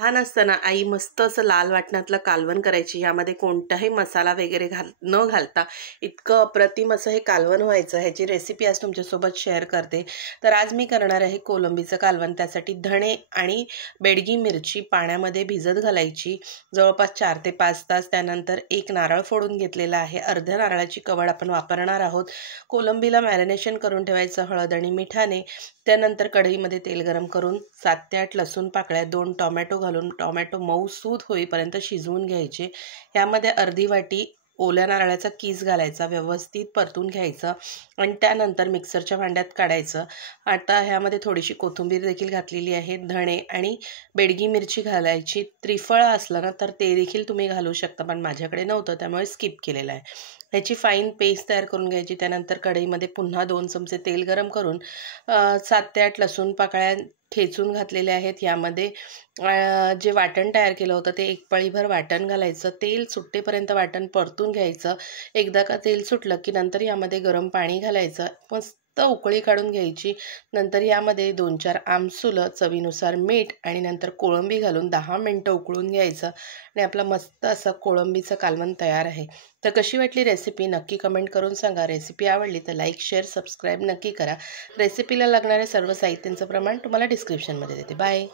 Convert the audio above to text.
लहान असताना आई मस्त असं लाल वाटणातलं कालवण करायची. यामध्ये कोणताही मसाला वगैरे न घालता इतकं अप्रतिम असं हे कालवण व्हायचं. ह्याची रेसिपी आज तुमच्यासोबत शेअर करते. तर आज मी करणार आहे कोलंबीचं कालवण. त्यासाठी धणे आणि बेडगी मिरची पाण्यामध्ये भिजत घालायची जवळपास 4 ते 5 तास. त्यानंतर एक नारळ फोडून घेतलेला आहे. अर्ध्या नारळाची कवड आपण वापरणार आहोत. कोलंबीला मॅरिनेशन करून ठेवायचं हळद आणि मिठाने. त्यानंतर कढईमध्ये तेल गरम करून 7 ते 8 लसूण पाकळ्या, 2 टोमॅटो घालून टोमॅटो मऊसूद होईपर्यंत शिजवून घ्यायचे. यामध्ये अर्धी वाटी ओल्या नारळाचा कीस घालायचा, व्यवस्थित परतून घ्यायचं आणि त्यानंतर मिक्सरच्या भांड्यात काढायचं. आता ह्यामध्ये थोडीशी कोथिंबीर देखील घातलेली आहे. धणे आणि बेडगी मिरची घालायची. त्रिफळ असलं ना तर ते देखील तुम्ही घालू शकता, पण माझ्याकडे नव्हतं त्यामुळे स्किप केलेलं आहे. ह्याची फाईन पेस्ट तयार करून घ्यायची. त्यानंतर कढईमध्ये पुन्हा 2 चमचे तेल गरम करून 7 ते 8 लसूण पाकळ्या ठेचून घातलेले आहेत. यामध्ये जे वाटण तयार केलं होतं ते एक पळीभर वाटण घालायचं. तेल सुट्टेपर्यंत वाटण परतून घ्यायचं. एकदा का तेल सुटलं की नंतर यामध्ये गरम पाणी घालायचं. मस्त उकळी काढून घ्यायची. नंतर यामध्ये 2-4 आमसुलं, चवीनुसार मीठ आणि नंतर कोळंबी घालून 10 मिनटं उकळून घ्यायचं आणि आपलं मस्त असं कोळंबीचं कालवण तयार आहे. तर कशी वाटली रेसिपी नक्की कमेंट करून सांगा. रेसिपी आवडली तर लाईक, शेअर, सबस्क्राईब नक्की करा. रेसिपीला लागणाऱ्या सर्व साहित्यांचं प्रमाण तुम्हाला डिस्क्रिप्शनमध्ये देते. बाय.